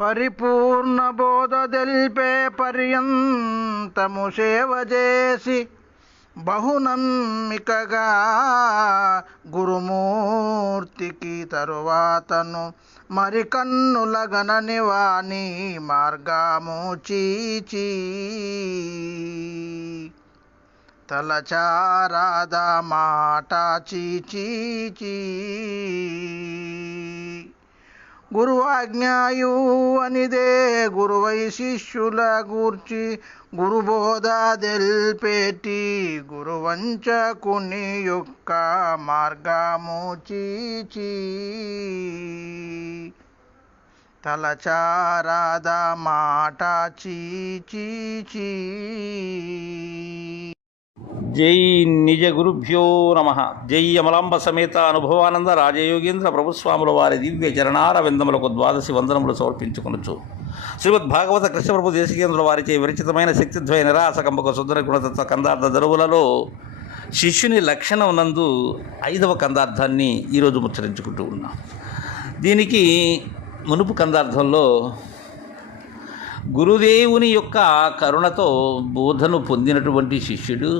పరిపూర్ణ బోధ తెలిపే పర్యంతము సేవ చేసి బహునమ్మికగా గురుమూర్తికి తరువాతను మరి కన్నుల వాణి మార్గము చీచి. తలచారాద మాట చీచీ. గురువాజ్ఞాయు అనిదే గురువై శిష్యుల గూర్చి గురుబోధ తెల్పేటి గురువంచకుని యొక్క మార్గము చీచి. తలచారాద మాట చీచీ. జై నిజ గురుభ్యో నమ. జై అమలాంబ సమేత అనుభవానంద రాజయోగేంద్ర ప్రభుస్వాముల వారి దివ్య చరణార విందములకు ద్వాదశి వందనములు సమర్పించుకొనొచ్చు శ్రీమద్ భాగవత కృష్ణప్రభు దేశికేంద్రుల వారిచే విరచితమైన శక్తిద్వయ నిరాసకంబక సుందర గుణతత్వ కందార్థ దరువులలో శిష్యుని లక్షణం నందు ఐదవ కందార్థాన్ని ఈరోజు ముచ్చరించుకుంటూ ఉన్నాం. దీనికి మునుపు కందార్థంలో గురుదేవుని యొక్క కరుణతో బోధను పొందినటువంటి శిష్యుడు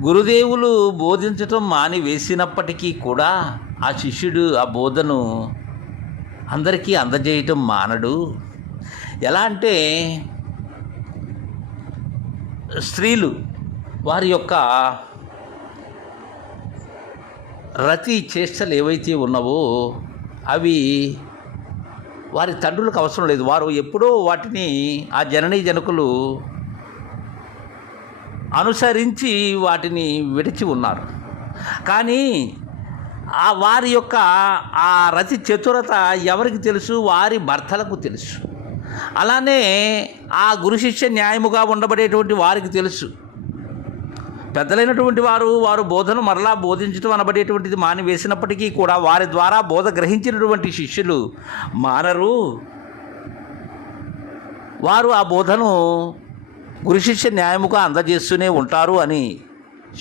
గురుదేవులు బోధించటం మాని వేసినప్పటికీ కూడా ఆ శిష్యుడు ఆ బోధను అందరికీ అందజేయటం మానడు. ఎలా అంటే స్త్రీలు వారి యొక్క రతి చేష్టలు ఏవైతే ఉన్నావో అవి వారి తండ్రులకు అవసరం లేదు. వారు ఎప్పుడో వాటిని ఆ జననీ జనకులు అనుసరించి వాటిని విడిచి ఉన్నారు. కానీ ఆ వారి యొక్క ఆ రతి చతురత ఎవరికి తెలుసు? వారి భర్తలకు తెలుసు. అలానే ఆ గురు శిష్య న్యాయముగా ఉండబడేటువంటి వారికి తెలుసు. పెద్దలైనటువంటి వారు వారు బోధను మరలా బోధించడం అనబడేటువంటిది మానివేసినప్పటికీ కూడా వారి ద్వారా బోధ గ్రహించినటువంటి శిష్యులు మానరు. వారు ఆ బోధను గురు శిష్య న్యాయముగా అందజేస్తూనే ఉంటారు అని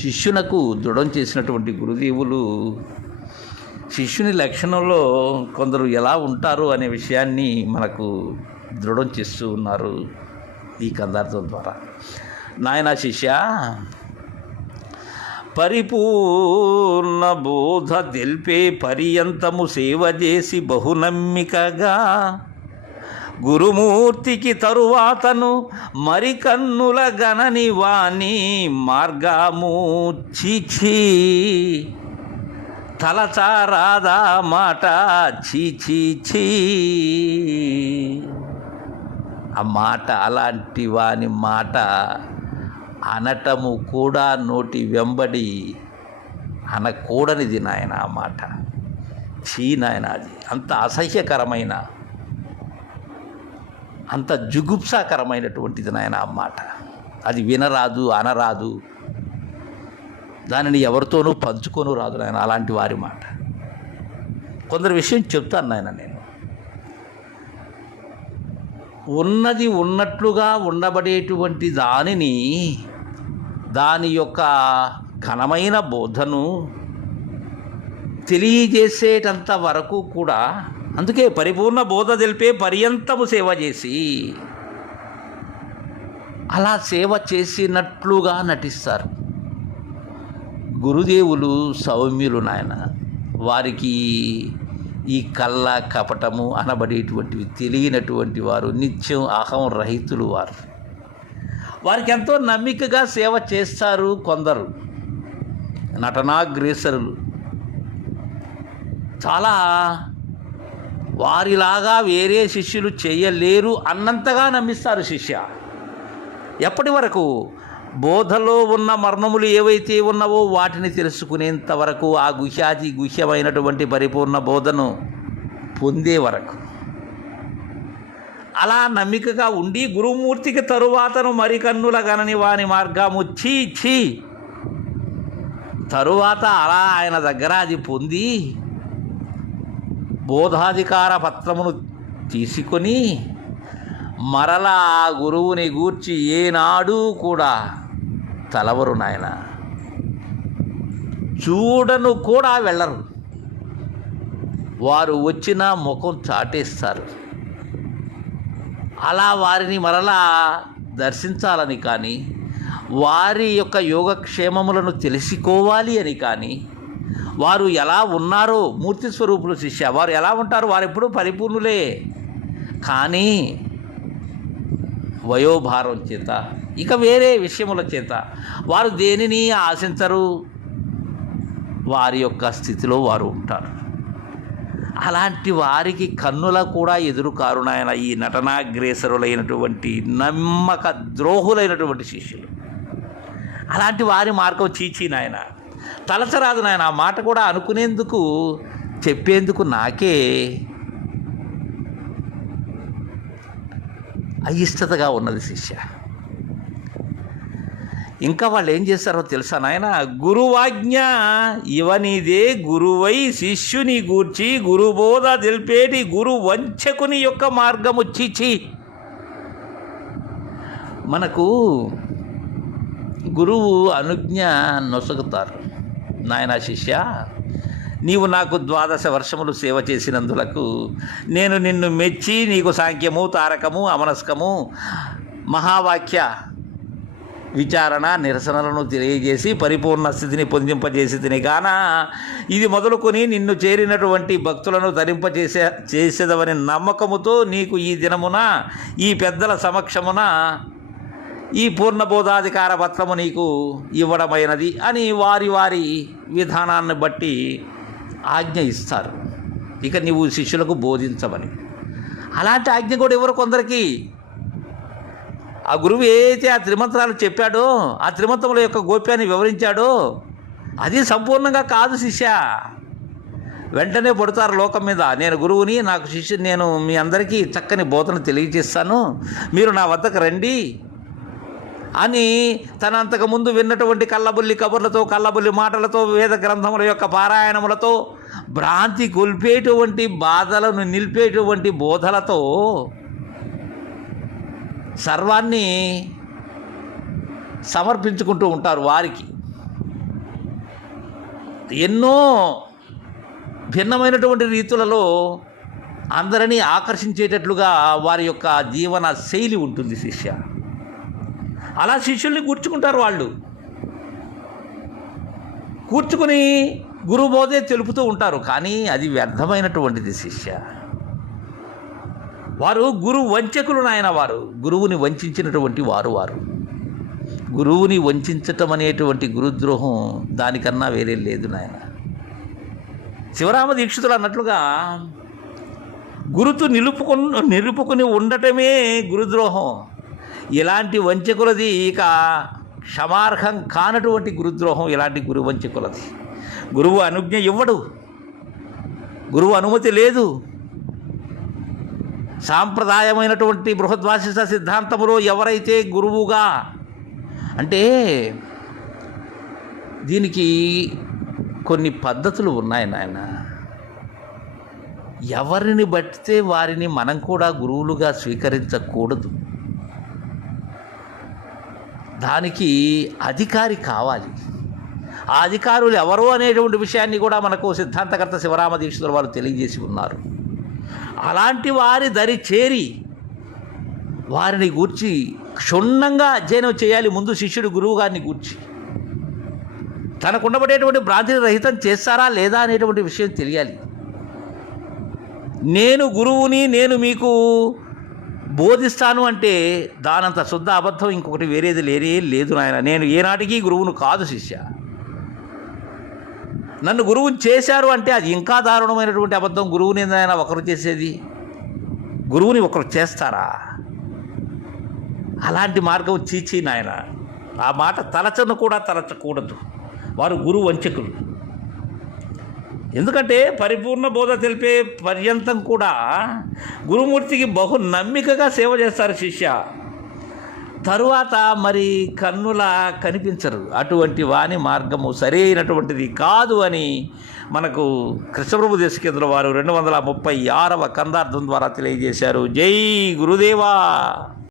శిష్యునకు దృఢం చేసినటువంటి గురుదేవులు. శిష్యుని లక్షణంలో కొందరు ఎలా ఉంటారు అనే విషయాన్ని మనకు దృఢం చేస్తూ ఉన్నారు ఈ కందార్థం ద్వారా. నాయన శిష్య పరిపూర్ణ బోధ తెల్పే పర్యంతము సేవ చేసి బహునమ్మికగా. గురుమూర్తికి తరువాతను మరి కన్నుల గణని వాణి మార్గము చీచి. తలచారాదా మాట చీచీ చీ. ఆ మాట అలాంటి వాని మాట అనటము కూడా నోటి వెంబడి అనకూడనిది నాయన ఆ మాట. చీ నాయన అది. అంత అసహ్యకరమైన అంత జుగుప్సాకరమైనటువంటిది నాయన ఆ మాట. అది వినరాదు అనరాదు. దానిని ఎవరితోనూ పంచుకోను రాదు నాయన అలాంటి వారి మాట. కొందరు విషయం చెప్తాను నాయన నేను. ఉన్నది ఉన్నట్లుగా ఉండబడేటువంటి దానిని దాని యొక్క ఘనమైన బోధను తెలియజేసేటంత వరకు కూడా అందుకే పరిపూర్ణ బోధ తెలిపే పర్యంతము సేవ చేసి అలా సేవ చేసినట్లుగా నటిస్తారు. గురుదేవులు సౌమ్యులు నాయన వారికి ఈ కళ్ళ కపటము అనబడేటువంటివి తెలియనటువంటి వారు నిత్యం అహం రహితులు వారు. వారికి ఎంతో నమ్మికగా సేవ చేస్తారు కొందరు. నటనాగ్రేసరులు చాలా వారిలాగా వేరే శిష్యులు చేయలేరు అన్నంతగా నమ్మిస్తారు శిష్య. ఎప్పటి వరకు బోధలో ఉన్న మర్మములు ఏవైతే ఉన్నావో వాటిని తెలుసుకునేంత వరకు ఆ గుహ్యాది గుహ్యమైనటువంటి పరిపూర్ణ బోధను పొందే వరకు. అలా నమ్మికగా ఉండి గురుమూర్తికి తరువాతను మరికన్నుల గనని వాని మార్గము చీ చీ. తరువాత అలా ఆయన దగ్గర అది పొంది బోధాధికార పత్రమును తీసుకొని మరలా ఆ గురువుని గూర్చి ఏనాడు కూడా తలవరు నాయన. చూడను కూడా వెళ్ళరు. వారు వచ్చిన ముఖం చాటేస్తారు. అలా వారిని మరలా దర్శించాలని కానీ వారి యొక్క యోగక్షేమములను తెలుసుకోవాలి అని కానీ వారు ఎలా ఉన్నారో మూర్తి స్వరూపులు శిష్య వారు ఎలా ఉంటారు వారు ఎప్పుడూ పరిపూర్ణులే. కానీ వయోభారం చేత ఇక వేరే విషయముల చేత వారు దేనిని ఆశించరు. వారి యొక్క స్థితిలో వారు ఉంటారు. అలాంటి వారికి కన్నుల కూడా ఎదురు కారు నాయన ఈ నటనాగ్రేసరులైనటువంటి నమ్మక ద్రోహులైనటువంటి శిష్యులు. అలాంటి వారి మార్గం చీచీ నాయన. తలచరాదు నాయన ఆ మాట కూడా అనుకునేందుకు చెప్పేందుకు నాకే అయిష్టతగా ఉన్నది శిష్య. ఇంకా వాళ్ళు ఏం చేస్తారో తెలుసా నాయన? గురువాజ్ఞ ఇవనిదే గురువై శిష్యుని గూర్చి గురుబోధ తెలిపేటి గురు వంచకుని యొక్క మార్గము చీచి. మనకు గురువు అనుజ్ఞ నొసగుతారు. నాయన శిష్య నీవు నాకు ద్వాదశ వర్షములు సేవ చేసినందులకు నేను నిన్ను మెచ్చి నీకు సాంఖ్యము తారకము అమనస్కము మహావాక్య విచారణ నిరసనలను తెలియజేసి పరిపూర్ణ స్థితిని పొందింపజేసి తిని ఇది మొదలుకొని నిన్ను చేరినటువంటి భక్తులను ధరింపజేసే చేసేదవని నమ్మకముతో నీకు ఈ దినమున ఈ పెద్దల సమక్షమున ఈ పూర్ణబోధాధికార పత్రము నీకు ఇవ్వడమైనది అని వారి వారి విధానాన్ని బట్టి ఆజ్ఞ ఇస్తారు. ఇక నీవు శిష్యులకు బోధించమని. అలాంటి ఆజ్ఞ కూడా ఎవరు కొందరికి ఆ గురువు ఏదైతే ఆ త్రిమంత్రాలు చెప్పాడో ఆ త్రిమంత్రముల యొక్క గోప్యాన్ని వివరించాడో అది సంపూర్ణంగా కాదు శిష్య. వెంటనే పడతారు లోకం మీద. నేను గురువుని నాకు శిష్యు నేను మీ అందరికీ చక్కని బోధన తెలియజేస్తాను. మీరు నా వద్దకు రండి అని తన అంతకుముందు విన్నటువంటి కళ్ళబుల్లి కబుర్లతో కళ్ళబుల్లి మాటలతో వేద గ్రంథముల యొక్క పారాయణములతో భ్రాంతి కొల్పేటువంటి బాధలను నిలిపేటువంటి బోధలతో సర్వాన్ని సమర్పించుకుంటూ ఉంటారు వారికి. ఎన్నో భిన్నమైనటువంటి రీతులలో అందరినీ ఆకర్షించేటట్లుగా వారి యొక్క జీవన శైలి ఉంటుంది శిష్య. అలా శిష్యుల్ని కూర్చుకుంటారు వాళ్ళు. కూర్చుకుని గురువు బోధే తెలుపుతూ ఉంటారు. కానీ అది వ్యర్థమైనటువంటిది శిష్య. వారు గురు వంచకులు నాయన వారు. గురువుని వంచినటువంటి వారు వారు. గురువుని వంచటం అనేటువంటి గురుద్రోహం దానికన్నా వేరే లేదు నాయన. శివరామ దీక్షితులు అన్నట్లుగా గురుతు నిలుపుకొని నిలుపుకుని ఉండటమే గురుద్రోహం. ఇలాంటి వంచకులది ఇక క్షమార్హం కానటువంటి గురుద్రోహం ఇలాంటి గురు వంచకులది. గురువు అనుజ్ఞ ఇవ్వడు. గురువు అనుమతి లేదు. సాంప్రదాయమైనటువంటి బృహద్వాసిత సిద్ధాంతములో ఎవరైతే గురువుగా అంటే దీనికి కొన్ని పద్ధతులు ఉన్నాయి నాయన. ఎవరిని బట్టితే వారిని మనం కూడా గురువులుగా స్వీకరించకూడదు. దానికి అధికారి కావాలి. ఆ అధికారులు ఎవరు అనేటువంటి విషయాన్ని కూడా మనకు సిద్ధాంతకర్త శివరామ దీక్షితులు వారు తెలియజేసి ఉన్నారు. అలాంటి వారి దరి చేరి వారిని గూర్చి క్షుణ్ణంగా అధ్యయనం చేయాలి ముందు శిష్యుడు గురువు గారిని గూర్చి. తనకుండబడేటువంటి భ్రాంతిని రహితం చేస్తారా లేదా అనేటువంటి విషయం తెలియాలి. నేను గురువుని నేను మీకు బోధిస్తాను అంటే దానంత శుద్ధ అబద్ధం ఇంకొకటి వేరేది లేనే లేదు నాయన. నేను ఏనాటికి గురువును కాదు శిష్య. నన్ను గురువుని చేశారు అంటే అది ఇంకా దారుణమైనటువంటి అబద్ధం. గురువుని ఏదైనా ఒకరు చేసేది? గురువుని ఒకరు చేస్తారా? అలాంటి మార్గం చీచీ నాయన. ఆ మాట తలచను కూడా తలచకూడదు. వారు గురువు వంచకులు. ఎందుకంటే పరిపూర్ణ బోధ తెలిపే పర్యంతం కూడా గురుమూర్తికి బహు నమ్మికగా సేవ చేస్తారు శిష్య. తరువాత మరి కన్నుల కనిపించరు. అటువంటి వాని మార్గము సరైనటువంటిది కాదు అని మనకు కృష్ణప్రభు దేశకేంద్ర వారు రెండు వందల ముప్పై ఆరవ కందార్థం ద్వారా తెలియజేశారు. జై గురుదేవా!